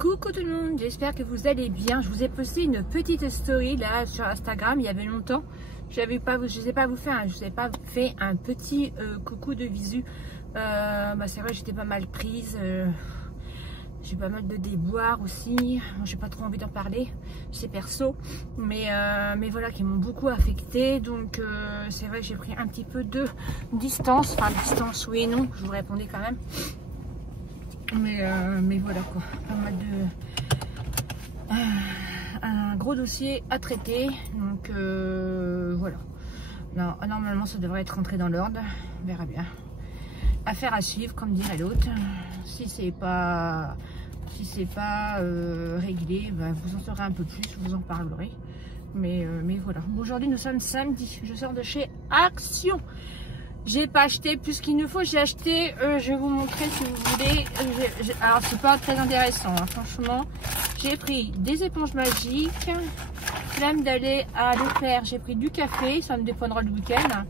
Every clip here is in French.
Coucou tout le monde, j'espère que vous allez bien. Je vous ai posté une petite story là sur Instagram il y avait longtemps. Je n'ai pas fait un petit coucou de visu. C'est vrai, j'étais pas mal prise. J'ai pas mal de déboires aussi. J'ai pas trop envie d'en parler, c'est perso. Mais voilà, qui m'ont beaucoup affecté. Donc c'est vrai, j'ai pris un petit peu de distance. Enfin, distance, oui et non. Je vous répondais quand même. Mais voilà quoi, pas mal de un gros dossier à traiter, donc voilà. Non, normalement ça devrait être rentré dans l'ordre, on verra bien. Affaire à suivre comme dirait l'autre. Si c'est pas réglé, bah, vous en saurez un peu plus, je vous en parlerai. Mais voilà. Aujourd'hui nous sommes samedi, je sors de chez Action. J'ai pas acheté plus qu'il ne faut, j'ai acheté, je vais vous montrer si vous voulez. Alors c'est pas très intéressant, hein, franchement. J'ai pris des éponges magiques, flemme d'aller à l'E.P.R. J'ai pris du café, ça me dépendra le week-end.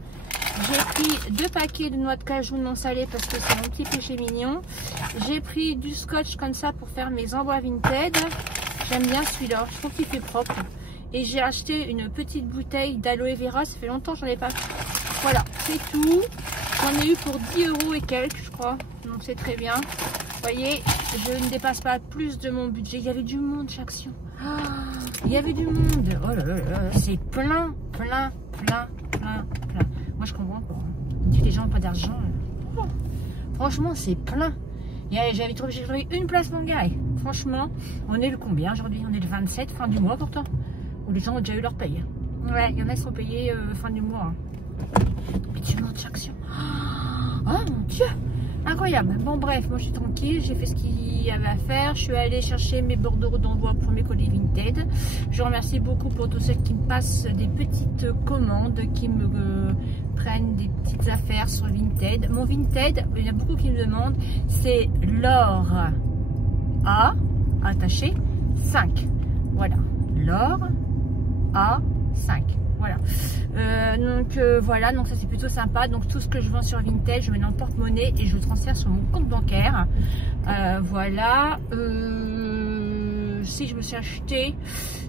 J'ai pris 2 paquets de noix de cajou non salées parce que c'est mon petit péché mignon. J'ai pris du scotch comme ça pour faire mes envois Vinted. J'aime bien celui-là, je trouve qu'il fait propre. Et j'ai acheté une petite bouteille d'aloe vera, ça fait longtemps que j'en ai pas. Voilà, c'est tout. J'en ai eu pour 10 € et quelques, je crois. Donc c'est très bien. Vous voyez, je ne dépasse pas plus de mon budget. Il y avait du monde chez Action. Il y avait du monde. Oh là là là, c'est plein. Moi je comprends pas. On dit que les gens n'ont pas d'argent. Oh, franchement, c'est plein. J'ai trouvé une place, mon gars. Franchement, on est le combien aujourd'hui? On est le 27, fin du mois pourtant. Où les gens ont déjà eu leur paye. Ouais, il y en a qui sont payés fin du mois. Mais tu montes chaque action. Oh mon dieu, incroyable. Bon bref, moi je suis tranquille, j'ai fait ce qu'il y avait à faire. Je suis allée chercher mes bordereaux d'envoi pour mes colis Vinted. Je remercie beaucoup pour tous ceux qui me passent des petites commandes, qui me prennent des petites affaires sur Vinted. Mon Vinted, il y en a beaucoup qui me demandent, c'est l'or A attaché 5. Voilà, l'or A5. Voilà. Voilà, donc ça c'est plutôt sympa. Donc tout ce que je vends sur Vinted, je mets dans le porte-monnaie et je le transfère sur mon compte bancaire. Voilà. Si je me suis acheté,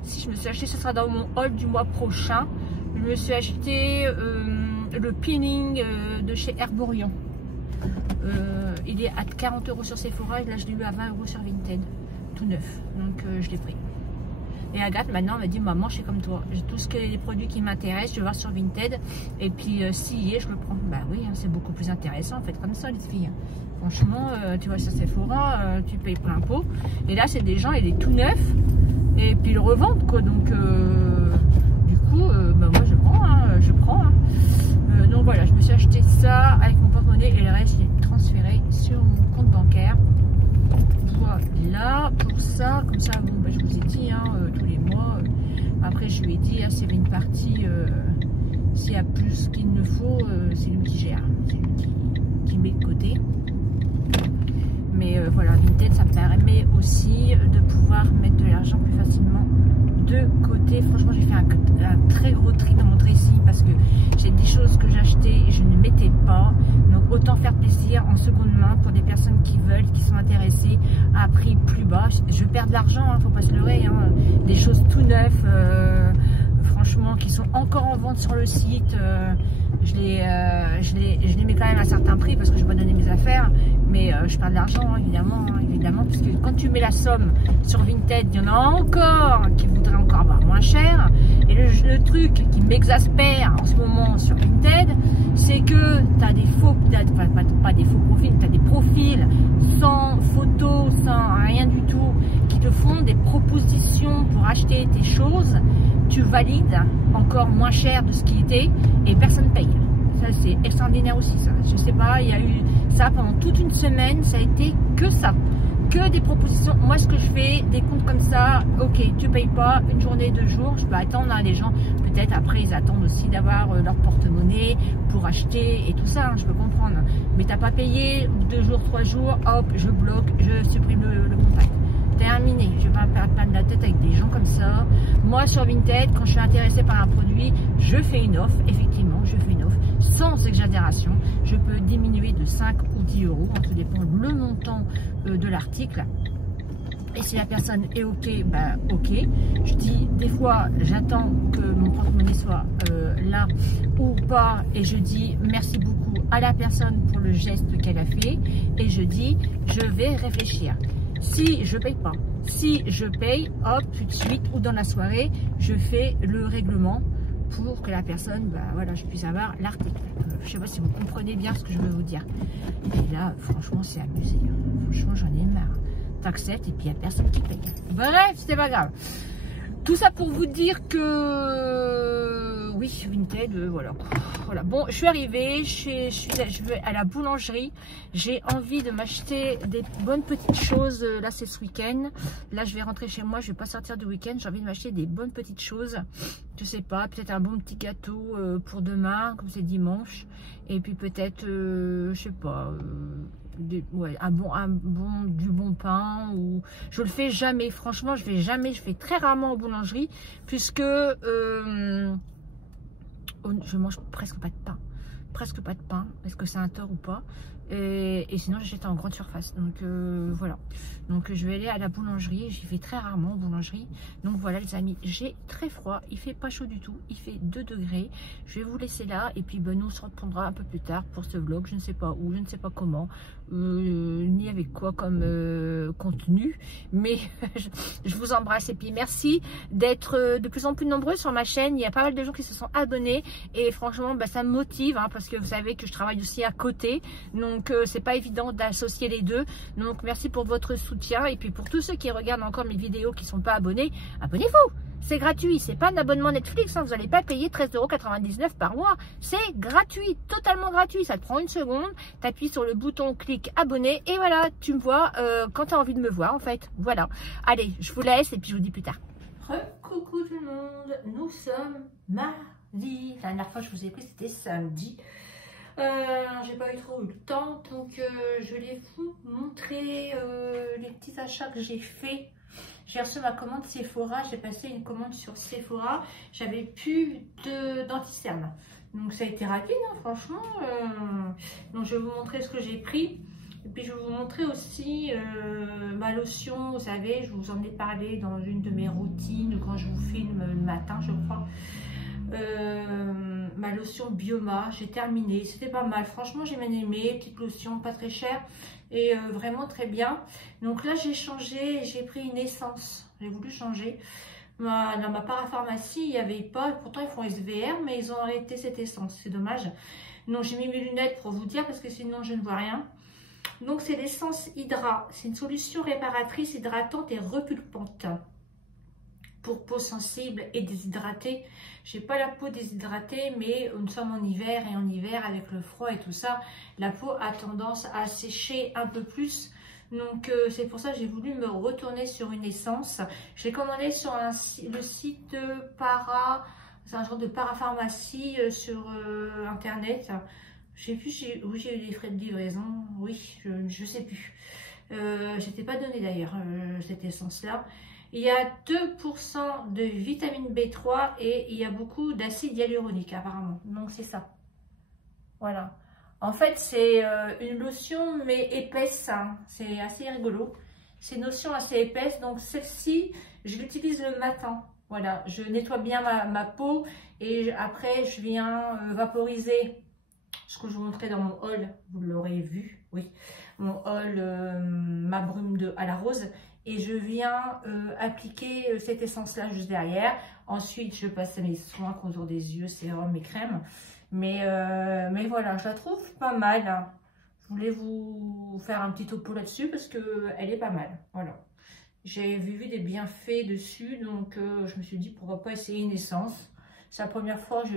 ce sera dans mon haul du mois prochain. Je me suis acheté le peeling de chez Herborian. Il est à 40 € sur Sephora et là je l'ai eu à 20 € sur Vinted, tout neuf. Donc je l'ai pris. Et Agathe maintenant m'a dit, maman je suis comme toi, j'ai tout ce que les produits qui m'intéressent, je vais voir sur Vinted et puis s'il y est je le prends. Bah oui, hein, c'est beaucoup plus intéressant en fait comme ça les filles. Franchement tu vois sur Sephora tu payes plein pot et là c'est des gens, il est tout neuf et puis ils le revendent quoi. Donc du coup bah moi je prends hein. Donc voilà, je me suis acheté ça avec mon porte-monnaie et le reste j'ai transféré sur mon compte bancaire. Voilà pour ça, comme ça bon, bah, je vous ai dit hein, tous les mois. Après je lui ai dit hein, s'il y avait une partie, s'il y a plus qu'il ne faut, c'est lui qui gère, c'est lui qui met de côté. Mais voilà, Vinted ça me permet aussi de pouvoir mettre de l'argent plus facilement de côté. Franchement j'ai fait un très gros tri dans mon dressing parce que j'ai des choses que j'achetais et je ne mettais pas. Donc autant faire plaisir en seconde main pour des personnes qui veulent, qui sont intéressées à un prix plus bas. Je perds de l'argent, hein, faut pas se leurrer. Hein. Des choses tout neuves, franchement, qui sont encore en vente sur le site. Je les mets quand même à un certain prix parce que je vais pas donner mes affaires. Mais je perds de l'argent, hein, évidemment, puisque quand tu mets la somme sur Vinted, il y en a encore qui voudraient encore avoir moins cher. Et le truc qui m'exaspère en ce moment sur Vinted, c'est que tu as des faux, pas des faux profils, tu as des profils sans photo, sans rien du tout, qui te font des propositions pour acheter tes choses. Tu valides encore moins cher de ce qui était et personne paye. Ça c'est extraordinaire aussi ça. Je sais pas, il y a eu ça pendant toute une semaine, ça a été que ça. Que des propositions. Moi ce que je fais, des comptes comme ça, ok, tu payes pas, une journée, 2 jours, je peux attendre, hein, les gens, peut-être après ils attendent aussi d'avoir leur porte-monnaie pour acheter et tout ça, hein, je peux comprendre. Mais t'as pas payé, 2 jours, 3 jours, hop, je bloque, je supprime le contact. Terminé, je vais pas me perdre la tête avec des gens comme ça. Moi sur Vinted, quand je suis intéressée par un produit, je fais une offre, effectivement, je fais une offre sans exagération. Je peux diminuer de 5 ou 10 €, hein, tout dépend le montant de l'article. Et si la personne est ok, bah ok. Je dis des fois, j'attends que mon porte-monnaie soit là ou pas. Et je dis merci beaucoup à la personne pour le geste qu'elle a fait. Et je dis, je vais réfléchir. Si je paye pas, si je paye, hop, tout de suite ou dans la soirée, je fais le règlement pour que la personne, bah voilà, je puisse avoir l'article. Je sais pas si vous comprenez bien ce que je veux vous dire. Et là, franchement, c'est amusé. Franchement, j'en ai marre. T'acceptes et puis il n'y a personne qui paye. Bref, c'est pas grave. Tout ça pour vous dire que oui, Vinted, voilà. Voilà. Bon, je suis arrivée, je vais à la boulangerie. J'ai envie de m'acheter des bonnes petites choses. Là, c'est ce week-end. Là, je vais rentrer chez moi. Je vais pas sortir du week-end. J'ai envie de m'acheter des bonnes petites choses. Je sais pas, peut-être un bon petit gâteau pour demain, comme c'est dimanche. Et puis peut-être, je sais pas. Ouais, du bon pain, ou je le fais jamais, franchement je fais très rarement en boulangerie puisque je mange presque pas de pain, est-ce que c'est un tort ou pas, et sinon j'achète en grande surface, donc voilà, donc je vais aller à la boulangerie, j'y vais très rarement en boulangerie, donc voilà les amis, j'ai très froid, il fait pas chaud du tout, il fait 2 degrés, je vais vous laisser là, et puis ben, nous on se reprendra un peu plus tard pour ce vlog, je ne sais pas où, je ne sais pas comment, ni avec quoi comme contenu, mais je vous embrasse, et puis merci d'être de plus en plus nombreux sur ma chaîne, il y a pas mal de gens qui se sont abonnés, et franchement ben, ça me motive, hein, parce que vous savez que je travaille aussi à côté, donc c'est pas évident d'associer les deux, donc merci pour votre soutien, et puis pour tous ceux qui regardent encore mes vidéos qui sont pas abonnés, abonnez-vous, c'est gratuit, c'est pas un abonnement Netflix, hein, vous n'allez pas payer 13,99 € par mois, c'est gratuit, totalement gratuit, ça te prend 1 seconde, t'appuies sur le bouton, clic abonner, et voilà, tu me vois quand tu as envie de me voir en fait, voilà, allez, je vous laisse, et puis je vous dis plus tard. Coucou tout le monde, nous sommes mardi, la dernière fois je vous ai pris c'était samedi. J'ai pas eu trop eu le temps, donc je vais vous montrer les petits achats que j'ai fait. J'ai reçu ma commande Sephora, j'ai passé une commande sur Sephora, j'avais plus d'anti-cerne, donc ça a été rapide, hein, franchement. Donc je vais vous montrer ce que j'ai pris, et puis je vais vous montrer aussi ma lotion, vous savez, je vous en ai parlé dans une de mes routines quand je vous filme le matin, je crois. Ma lotion Bioma, j'ai terminé, c'était pas mal, franchement j'ai bien aimé, petite lotion pas très chère et vraiment très bien. Donc là j'ai changé, j'ai pris une essence, j'ai voulu changer. Dans ma parapharmacie il n'y avait pas, pourtant ils font SVR, mais ils ont arrêté cette essence, c'est dommage. Donc j'ai mis mes lunettes pour vous dire parce que sinon je ne vois rien. Donc c'est l'essence Hydra, c'est une solution réparatrice, hydratante et repulpante pour peau sensible et déshydratée. J'ai pas la peau déshydratée, mais nous sommes en hiver, et en hiver avec le froid et tout ça, la peau a tendance à sécher un peu plus. Donc c'est pour ça que j'ai voulu me retourner sur une essence. Je l'ai commandé sur le site Para, c'est un genre de parapharmacie sur internet. Je sais plus où j'ai eu des frais de livraison, oui, je sais plus. Je t'ai pas donné d'ailleurs cette essence là. Il y a 2% de vitamine B3 et il y a beaucoup d'acide hyaluronique apparemment. Donc c'est ça. Voilà. En fait c'est une lotion mais épaisse. Hein. C'est assez rigolo. C'est une lotion assez épaisse. Donc celle-ci, je l'utilise le matin. Voilà. Je nettoie bien ma peau et après je viens vaporiser. Ce que je vous montrais dans mon haul, vous l'aurez vu. Oui. Mon haul, ma brume à la rose. Et je viens appliquer cette essence là juste derrière. Ensuite je passe mes soins, contour des yeux, sérum et crème, mais voilà, je la trouve pas mal, hein. Je voulais vous faire un petit topo là dessus parce que elle est pas mal. Voilà, j'ai vu des bienfaits dessus, donc je me suis dit pourquoi pas essayer une essence. C'est la première fois que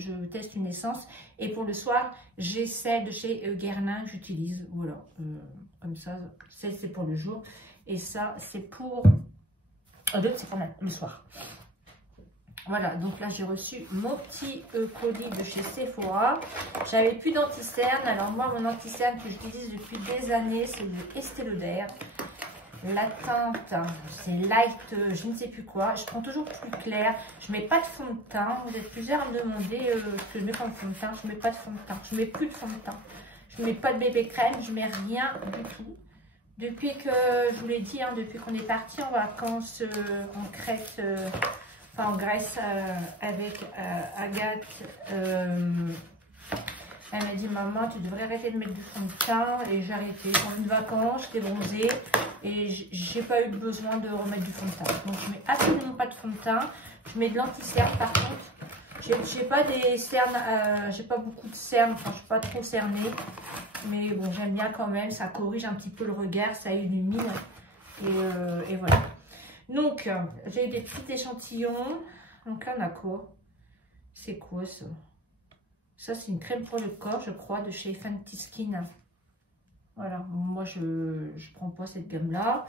je teste une essence, et pour le soir j'ai celle de chez Guerlain que j'utilise. Voilà, comme ça, celle c'est pour le jour. Et ça, c'est pour le soir. Voilà, donc là, j'ai reçu mon petit colis de chez Sephora. J'avais plus d'anti-cerne. Alors moi, mon anti-cerne que j'utilise depuis des années, c'est le Estée Lauder. La teinte, c'est light, je ne sais plus quoi. Je prends toujours plus clair. Je mets pas de fond de teint. Vous êtes plusieurs à me demander ce que je mets comme fond de teint. Je mets pas de fond de teint. Je mets plus de fond de teint. Je mets pas de bébé crème. Je mets rien du tout. Depuis que, je vous l'ai dit, hein, depuis qu'on est parti en vacances en Crète, enfin en Grèce avec Agathe, elle m'a dit, maman, tu devrais arrêter de mettre du fond de teint. Et j'ai arrêté. Pendant une vacance, j'étais bronzée et j'ai pas eu besoin de remettre du fond de teint. Donc je mets absolument pas de fond de teint. Je mets de l'anti-cerne par contre. J'ai pas des cernes, j'ai pas beaucoup de cernes, enfin je suis pas trop cernée. Mais bon, j'aime bien quand même, ça corrige un petit peu le regard, ça illumine. Et voilà. Donc, j'ai des petits échantillons. Donc là, on a quoi? C'est quoi ça? Ça, c'est une crème pour le corps, je crois, de chez Fenty Skin. Voilà, moi, je prends pas cette gamme-là.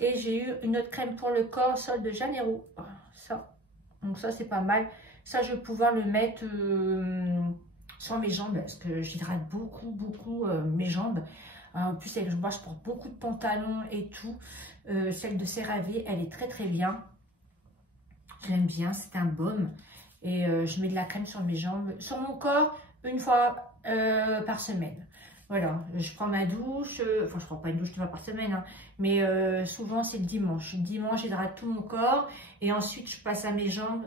Et j'ai eu une autre crème pour le corps, Sol de Janeiro. Ça, donc ça, c'est pas mal. Ça, je vais pouvoir le mettre sur mes jambes, parce que j'hydrate beaucoup mes jambes. En plus, moi, je porte beaucoup de pantalons et tout. Celle de CeraVe, elle est très bien. J'aime bien, c'est un baume. Et je mets de la crème sur mes jambes, sur mon corps, une fois par semaine. Voilà, je prends ma douche, enfin je prends pas une douche une fois par semaine, hein, mais souvent c'est le dimanche. Le dimanche, j'hydrate tout mon corps et ensuite je passe à mes jambes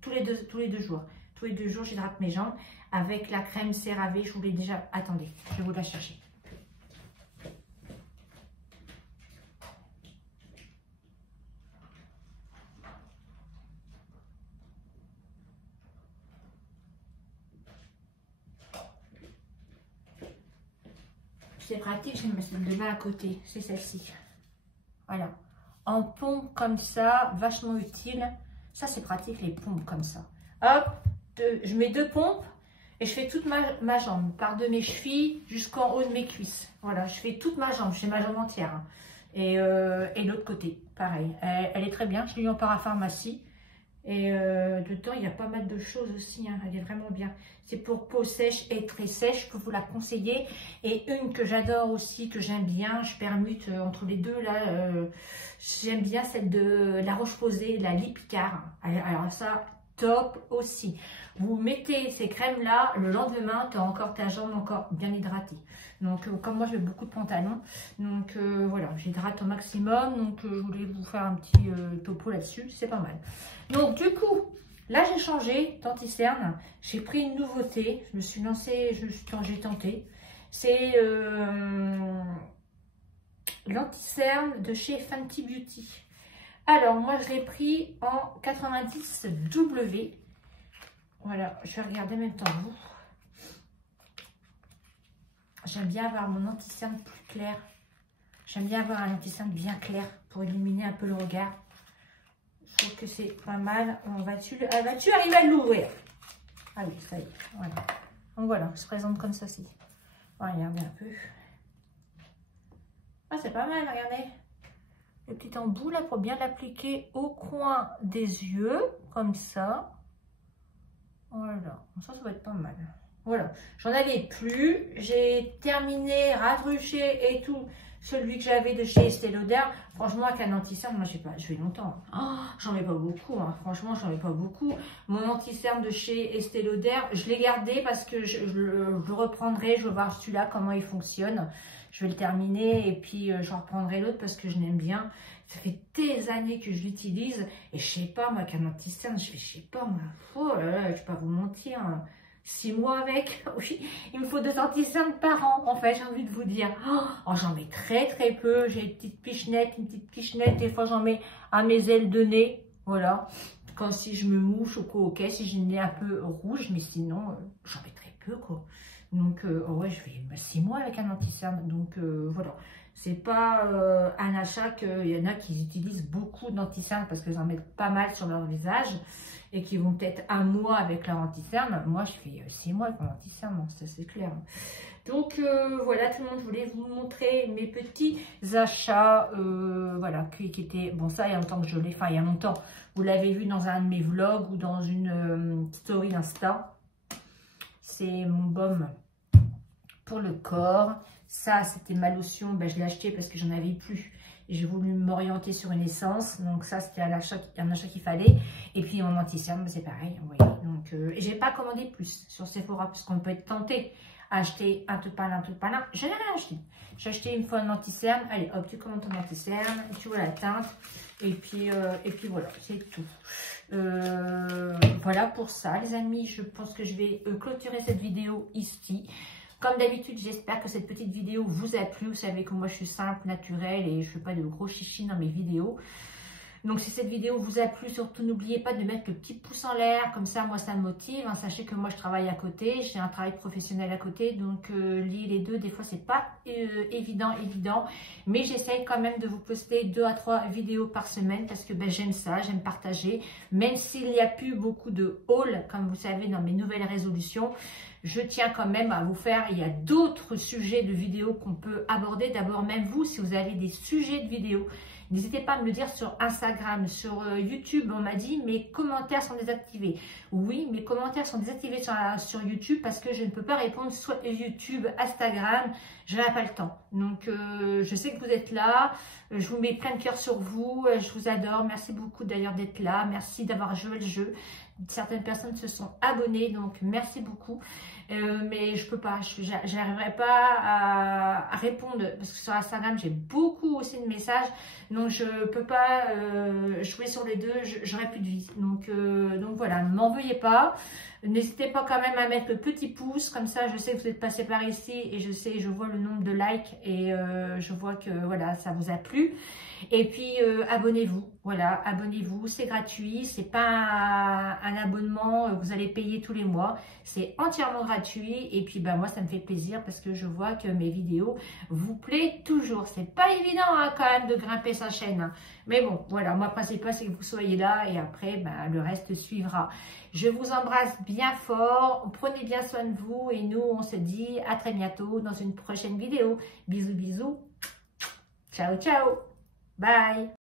tous les deux jours. Tous les 2 jours, j'hydrate mes jambes avec la crème CeraVe. Je vous l'ai déjà, attendez, je vais vous la chercher. C'est pratique, je vais mettre celle de là à côté, c'est celle-ci. Voilà. En pompe comme ça, vachement utile. Ça, c'est pratique, les pompes comme ça. Hop, je mets 2 pompes et je fais toute ma jambe, par de mes chevilles jusqu'en haut de mes cuisses. Voilà, je fais toute ma jambe, je fais ma jambe entière. Hein. Et l'autre côté, pareil. Elle est très bien, je l'ai eu en parapharmacie. Et dedans, il y a pas mal de choses aussi. Hein. Elle est vraiment bien. C'est pour peau sèche et très sèche. Je peux vous la conseiller. Et une que j'adore aussi, que j'aime bien. Je permute entre les deux. Là, j'aime bien celle de La Roche-Posay, la Lipicard. Alors ça, top aussi. Vous mettez ces crèmes-là. Le lendemain, tu as encore ta jambe encore bien hydratée. Donc, comme moi, je mets beaucoup de pantalons. Donc, voilà, j'hydrate au maximum. Donc, je voulais vous faire un petit topo là-dessus. C'est pas mal. Donc, du coup, là, j'ai changé d'anti-cerne. J'ai pris une nouveauté. Je me suis lancée, j'ai tenté. C'est l'anti-cerne de chez Fenty Beauty. Alors, moi, je l'ai pris en 90W. Voilà, je vais regarder en même temps vous. J'aime bien avoir mon anti-cerne plus clair. J'aime bien avoir un anti-cerne bien clair pour illuminer un peu le regard. Je trouve que c'est pas mal. Vas-tu arriver à l'ouvrir? Ah oui, ça y est. Voilà. Donc voilà, je présente comme ceci. Regardez un peu. Ah, c'est pas mal, regardez. Le petit embout là pour bien l'appliquer au coin des yeux, comme ça. Voilà, ça va être pas mal. Voilà, j'en avais plus. J'ai terminé, ratruché et tout. Celui que j'avais de chez Estée Lauder, franchement, avec un anti-cerne, moi, je sais pas, je fais longtemps. Oh, j'en ai pas beaucoup, hein. Franchement, j'en ai pas beaucoup. Mon anti-cerne de chez Estée Lauder, je l'ai gardé parce que je le reprendrai. Je veux voir celui-là, comment il fonctionne. Je vais le terminer et puis je reprendrai l'autre parce que je l'aime bien. Ça fait des années que je l'utilise et je sais pas, moi, qu'un anti-cerne, je sais pas, moi, oh là là, je vais pas vous mentir, hein. 6 mois avec, oui, il me faut 2 anti-cernes par an, en fait, j'ai envie de vous dire. Oh, j'en mets très peu, j'ai une petite pichenette, des fois j'en mets à mes ailes de nez, voilà. Quand si je me mouche ou quoi, ok, si j'ai une nez un peu rouge, mais sinon, j'en mets très peu, quoi. Donc, ouais, je fais 6 mois avec un anti-cerne, donc voilà. C'est pas un achat qu'il y en a qui utilisent beaucoup d'anti-cerne parce qu'ils en mettent pas mal sur leur visage et qui vont peut-être 1 mois avec leur anti-cerne. Moi, je fais 6 mois avec mon anti-cerne, ça c'est clair. Donc voilà, tout le monde, je voulais vous montrer mes petits achats, voilà, qui étaient, bon ça il y a longtemps que je l'ai, enfin il y a longtemps, vous l'avez vu dans un de mes vlogs ou dans une story Insta. C'est mon baume pour le corps. Ça, c'était ma lotion, ben, je l'ai acheté parce que j'en avais plus. Et j'ai voulu m'orienter sur une essence. Donc ça, c'était un achat qu'il fallait. Et puis mon anti-cerne, ben, c'est pareil. Vous voyez. Donc, et j'ai pas commandé plus sur Sephora parce qu'on peut être tenté acheter un truc par là, un truc par là. Je n'ai rien acheté. J'ai acheté une fois un anti-cerne. Allez, hop, tu commandes ton anti-cerne, tu vois la teinte. Et puis voilà, c'est tout. Voilà pour ça, les amis. Je pense que je vais clôturer cette vidéo ici. Comme d'habitude, j'espère que cette petite vidéo vous a plu. Vous savez que moi, je suis simple, naturelle et je ne fais pas de gros chichis dans mes vidéos. Donc, si cette vidéo vous a plu, surtout n'oubliez pas de mettre le petit pouce en l'air. Comme ça, moi, ça me motive. Hein. Sachez que moi, je travaille à côté. J'ai un travail professionnel à côté. Donc, lier les deux, des fois, c'est pas évident. Mais j'essaye quand même de vous poster 2 à 3 vidéos par semaine parce que ben, j'aime ça, j'aime partager. Même s'il n'y a plus beaucoup de hauls, comme vous savez, dans mes nouvelles résolutions, je tiens quand même à vous faire, il y a d'autres sujets de vidéos qu'on peut aborder. D'abord, même vous, si vous avez des sujets de vidéos, n'hésitez pas à me le dire sur Instagram, sur YouTube. On m'a dit, mes commentaires sont désactivés. Oui, mes commentaires sont désactivés sur YouTube parce que je ne peux pas répondre sur YouTube, Instagram. Je n'ai pas le temps. Donc, je sais que vous êtes là. Je vous mets plein de cœur sur vous. Je vous adore. Merci beaucoup d'ailleurs d'être là. Merci d'avoir joué le jeu. Certaines personnes se sont abonnées, donc merci beaucoup. Mais je peux pas, j'arriverai pas à répondre parce que sur Instagram j'ai beaucoup aussi de messages, donc je peux pas jouer sur les deux, j'aurai plus de vie. Donc voilà, ne m'en veuillez pas. N'hésitez pas quand même à mettre le petit pouce, comme ça je sais que vous êtes passé par ici et je vois le nombre de likes et je vois que voilà, ça vous a plu. Et puis abonnez-vous, voilà, abonnez-vous, c'est gratuit, c'est pas un abonnement que vous allez payer tous les mois, c'est entièrement gratuit et puis ben moi ça me fait plaisir parce que je vois que mes vidéos vous plaît toujours. C'est pas évident hein, quand même de grimper sa chaîne, hein. Mais bon voilà, moi le principal c'est que vous soyez là et après ben, le reste suivra. Je vous embrasse bien fort, prenez bien soin de vous et nous on se dit à très bientôt dans une prochaine vidéo. Bisous bisous, ciao ciao, bye.